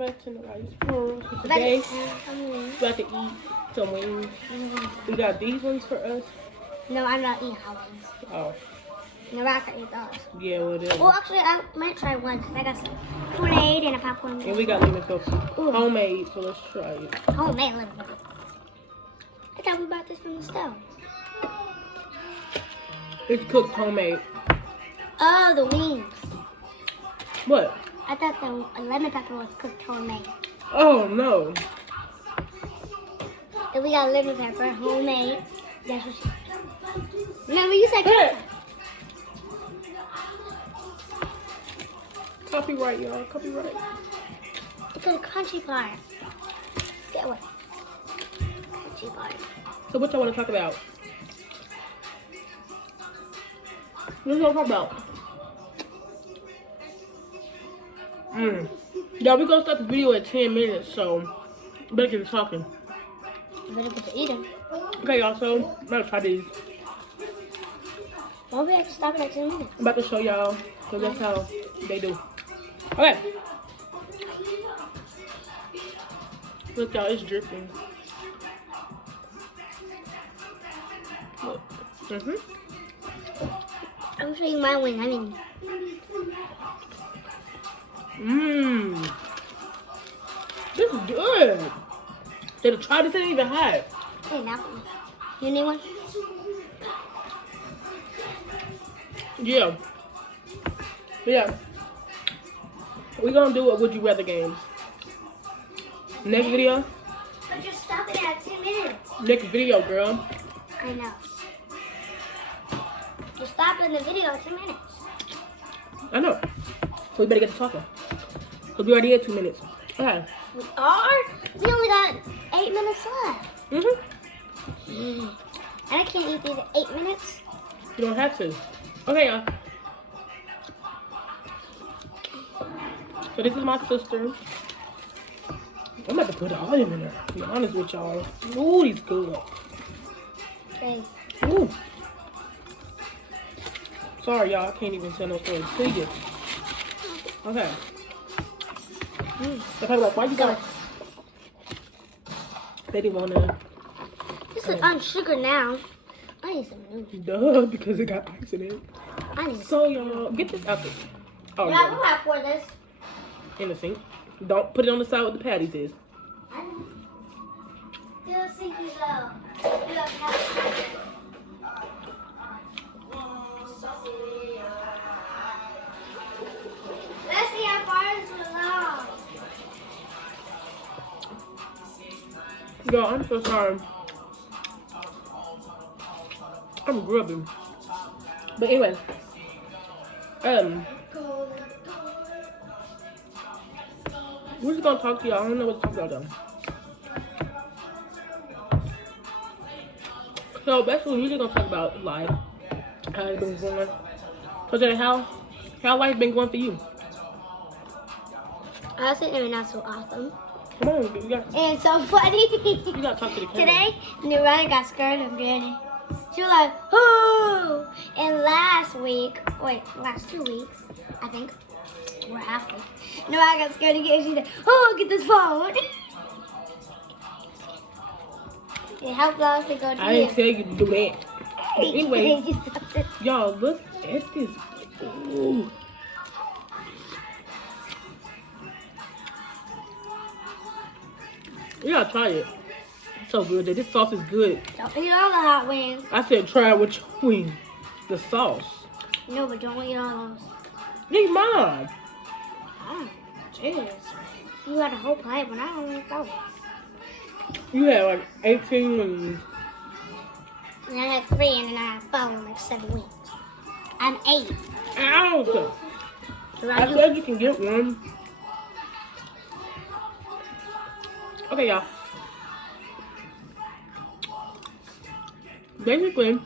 back to the rice bowl. So today, we're about to eat some wings. We got these ones for us. No, I'm not eating hot wings. Oh. No, I can eat those. Yeah, whatever. Well, actually, I might try one because I got some grenade and a popcorn. And we got lemon Pepsi. Homemade, so let's try it. Homemade lemon Pepsi. I thought we bought this from the stove. It's cooked homemade. Oh, the wings. What? I thought the lemon pepper was cooked homemade. Oh, no. If we got lemon pepper, homemade, that's what she... Remember you said Hey. Copyright, y'all. Copyright. it's a crunchy part. Get away. Crunchy part. So what y'all want to talk about? What y'all talk about? Y'all, we're gonna start this video at 10 minutes, so better get to talking. You better get to eating. Okay, y'all, so I'm gonna try these. Well, we have to stop it at 10 minutes. I'm about to show y'all, because that's how they do. Okay. Look, y'all, it's dripping. Look. I'm showing you my wing. I mean, This is good. Did I try this? It ain't even hot. hey, that one. You need one? Yeah. Yeah. We're gonna do a Would You Rather game. Next video? But you're stopping at 10 minutes. Next video, girl. I know. You're stopping the video at 10 minutes. I know. So we better get to talking. Because we already had 2 minutes. Okay. We are? We only got 8 minutes left. And I can't eat these 8 minutes. You don't have to. Okay, y'all. So this is my sister. I'm about to put all of them in there, to be honest with y'all. Ooh, these good. Okay. Ooh. Sorry, y'all. I can't even tell no stories. Please. Okay. They talk about why you got. They didn't want to. This is on sugar now. I need some new. Duh, because it got ice in it. I need So, y'all, get this out there. Oh, yeah, no. we'll have for this. In the sink. Don't put it on the side where the patties is. I know. The sink is you have patties. Let's see how far this will go. Yo, I'm so sorry. I'm grubbing. But anyway. We're just gonna talk to y'all. I don't know what to talk about though. So basically we're just gonna talk about life. How it's been going. So Jay, how life been going for you? I was sitting there not so awesome. Come on, you got And so funny. you gotta talk to the camera. Today, Nirvana got scared of Granny. She was like, "Whoo!" And last 2 weeks, I think, or half week, Nirvana got scared again. She said, "Oh, get this phone." It helped us to go to I didn't tell you to do that. Anyway, y'all look at this. Ooh. You gotta try it. It's so good. This sauce is good. Don't eat all the hot wings. I said try it with your wing. The sauce. No, but don't eat all those. Need mine. Oh, jeez. You had a whole plate, but I don't want to go. You had like 18 wings. And I had 3, and then I had 4 in like 7 weeks. I'm 8. Ow! So I said you can get one. Okay, y'all. Basically,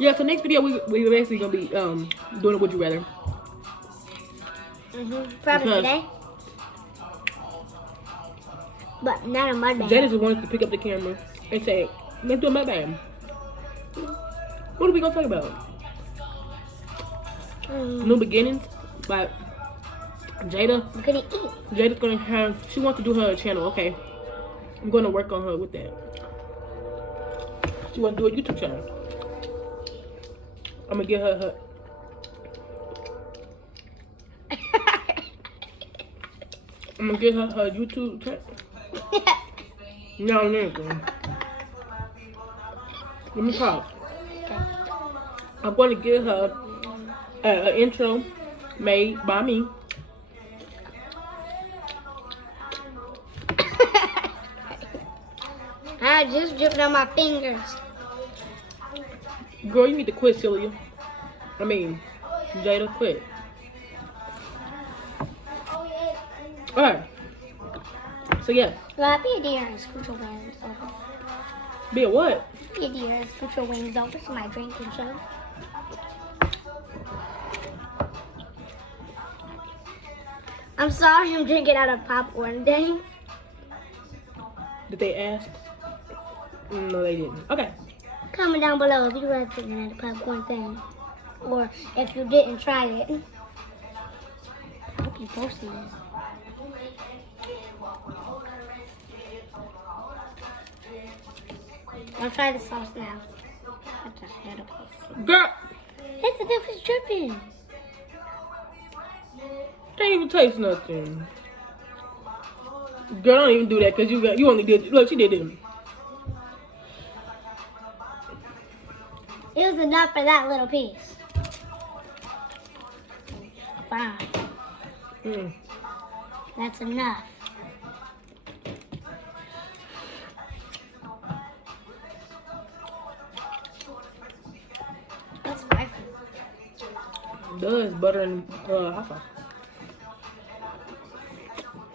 yeah. So next video we basically gonna be doing a Would You Rather. Probably today. But not a mukbang. Janice just wanted to pick up the camera and say, "Let's do a mukbang." What are we gonna talk about? New beginnings, like Jada. I'm gonna eat. Jada's gonna have. She wants to do her channel. Okay, I'm gonna work on her with that. She wants to do a YouTube channel. I'm gonna get her. I'm gonna get her YouTube channel. No, nigga. Let me talk. Okay. I'm gonna get her an intro made by me. I just dripped on my fingers. Girl, you need to quit, Celia. I mean, Jada, quit. Alright. So, yeah. Well, be a deer and scoot your wings over. Be a what? Be a deer and scoot your wings over to my drinking show. I'm sorry I'm drinking out of popcorn, dang. Did they ask? No, they didn't. Okay. Comment down below if you were drinking out of popcorn thing. Or if you didn't try it. I hope you posted this. I'll try the sauce now. That's just a little piece. Girl, It's the difference dripping. can't even taste nothing. Girl, don't even do that because you only did. Look, she did it. It was enough for that little piece. Fine. That's enough. That's spicy. Does butter and hot sauce.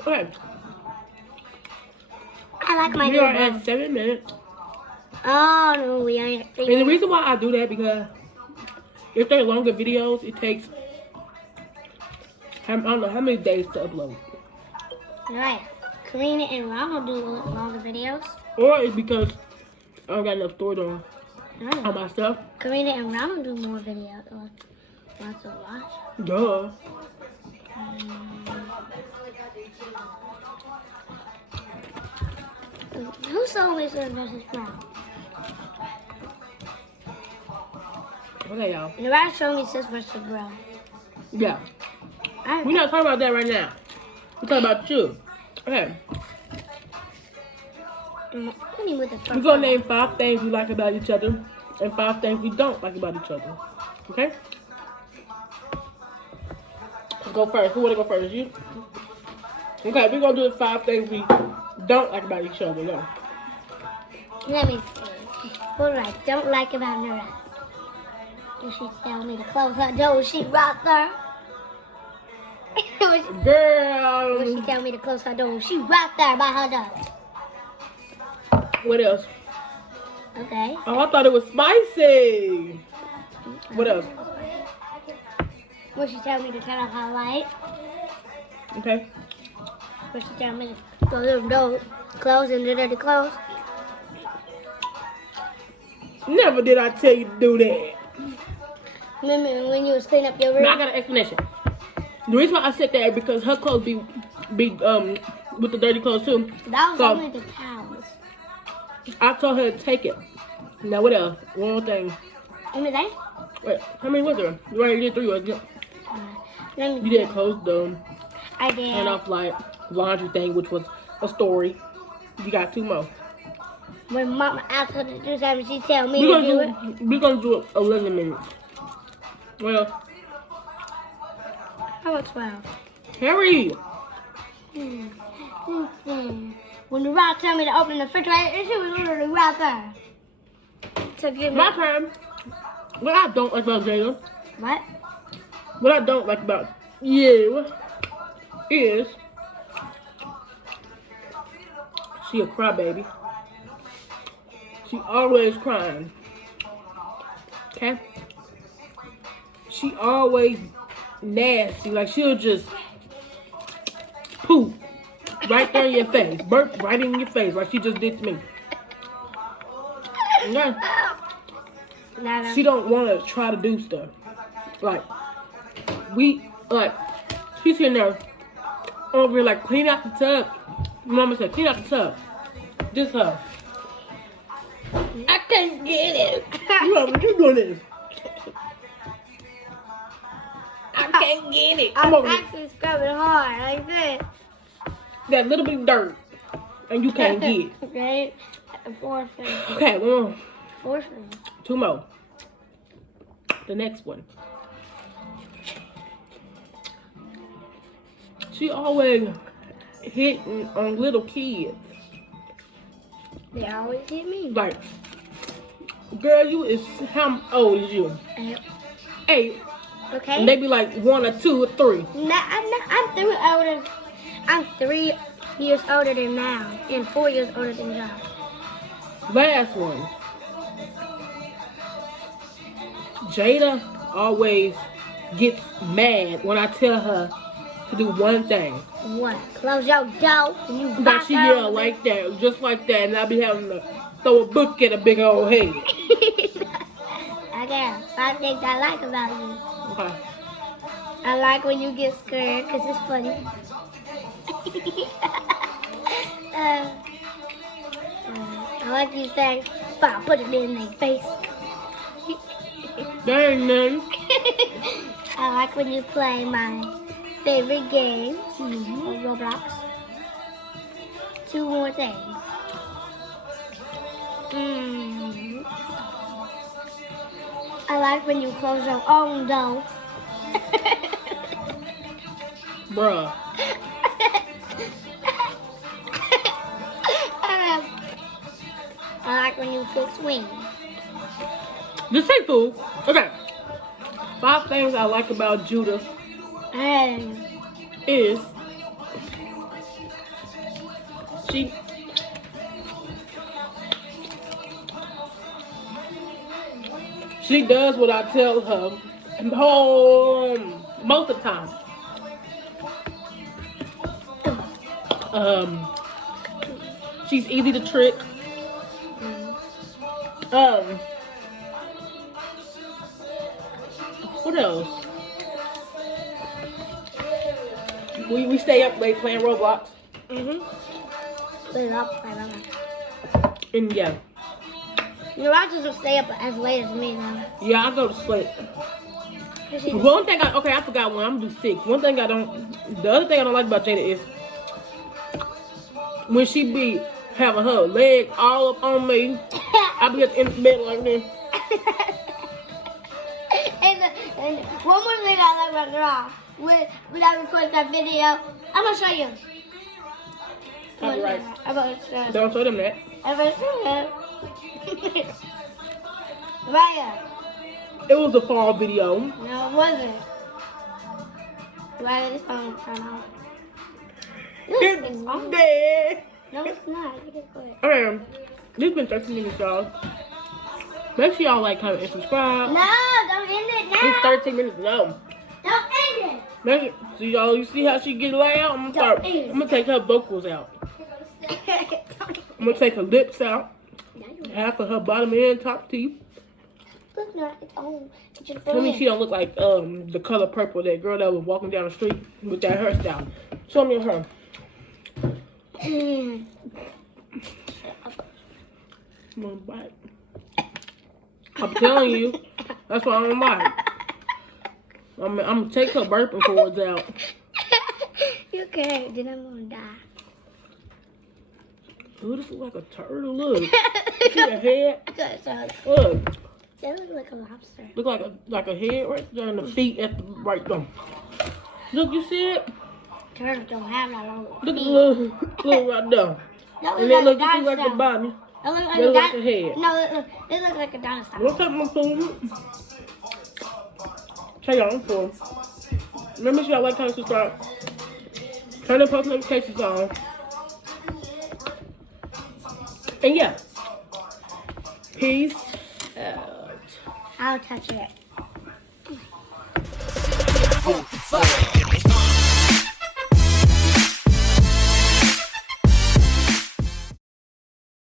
Okay. I like my We are new at 7 minutes. Oh no, we ain't. And the reason why I do that because if they're longer videos, it takes I don't know how many days to upload. Right. Karina and Ronald do longer videos. Or it's because I don't got enough storage on my stuff. Karina and Ronald do more videos. Or lots of watch. Duh. Who saw me versus Brown? Okay, y'all. The right showed me sis versus Brown. Yeah. We're not talking about that right now. We're talking about you. Okay. We're gonna name 5 things we like about each other and 5 things we don't like about each other. Okay? Let's go first. Who wanna go first? You? Okay, we're gonna do the 5 things we don't like about each other. Go. Let me see. What do I don't like about Nora? Did she tell me to close her door? She right there. Did she Girl. tell me to close her door? She right there by her door. What else? Okay. Oh, I thought it was spicy. What else? Would she tell me to turn off her light? Okay. Would she tell me to close the door, close and the close? Never did I tell you to do that. Remember when you was cleaning up your room? Now I got an explanation. The reason why I said that is because her clothes be with the dirty clothes too. That was So, only the towels. I told her to take it. Now what else? One more thing. Let me think. Wait, how many was there? You already did 3, wasn't it? Let me You did clothes though. I did. And off like laundry thing, which was a story. You got 2 more. When Mama asked her to do something, she tell me to do it. We're gonna do it 11 minutes. Well, How about 12? Harry. When the rock told me to open the refrigerator, she was literally right there. So give me My turn. What I don't like about Jada. what? What I don't like about you is she a crybaby. She always crying. Okay? She always nasty. Like she'll just poop right there in your face. Burp right in your face like she just did to me. Okay? She don't want to try to do stuff. Like, she's sitting there over here like clean out the tub. Mama said clean out the tub. Just her. I can't get it. You doing this? I can't get it. I'm actually scrubbing hard like this. That little bit of dirt, and you can't get it. Okay, 4 fingers. Okay, one more. 4 fingers. 2 more. The next one. She always hitting on little kids. They always hit me. Like, girl, you is how old is you? 8. Okay. And they be like 1 or 2 or 3. I'm 3 years older than now and 4 years older than John. Last one. Jada always gets mad when I tell her to do one thing. What? Close your door and you Like she yell like that, just like that, and I be having to throw a book at a big old head. Okay, 5 things I like about you. Okay. I like when you get scared because it's funny. I like you say, "I'll put it in their face." Dang, man. I like when you play my favorite game, Roblox. 2 more things. I like when you close your own door. Bruh. I like when you fix wings. Just say food. Okay. 5 things I like about Judith is she does what I tell her most of the time. She's easy to trick. What else? We stay up late playing Roblox. And yeah. Your Rogers will stay up as late as me now. Yeah, I go to sleep. One thing I forgot one. I'm gonna do 6. The other thing I don't like about Jada is when she be having her leg all up on me, I be in the bed like this. And one more thing I like about Dora, when I record that video, I'm gonna show you. Copyright. I'm gonna show you. Don't show them that. I'm gonna show you. Raya. It was a fall video. No, it wasn't. Raya, this phone is turned off. It's dead. No, it's not. You can put it. Okay, this has been 13 minutes, y'all. Make sure y'all like, comment, and subscribe. No, don't end it now. It's 13 minutes. No. Don't end it. See y'all. You see how she get loud? I'm gonna take her vocals out. it. I'm gonna take her lips out. Half of her bottom and top teeth. Look, no, it's on. Tell me she don't look like the color purple, that girl that was walking down the street with that hairstyle. Show me her. Come on, bite. I'm telling you, that's why I don't like. I'm gonna take her burping cords out. You can't, then I'm gonna die. Ooh, this looks like a turtle. Look. See the head? Look. That looks like a lobster. Look like a head right there and the feet at the right there. Look, you see it? Turtles don't have that long Look at feet. the little right there. That And then look, like you see like the body. That looks That look like a head. No, it looks like a dinosaur. Don't take my food. Tell y'all for. Remember, y'all like, comment, subscribe. Turn the post notifications on. And yeah. Peace out. I'll touch it.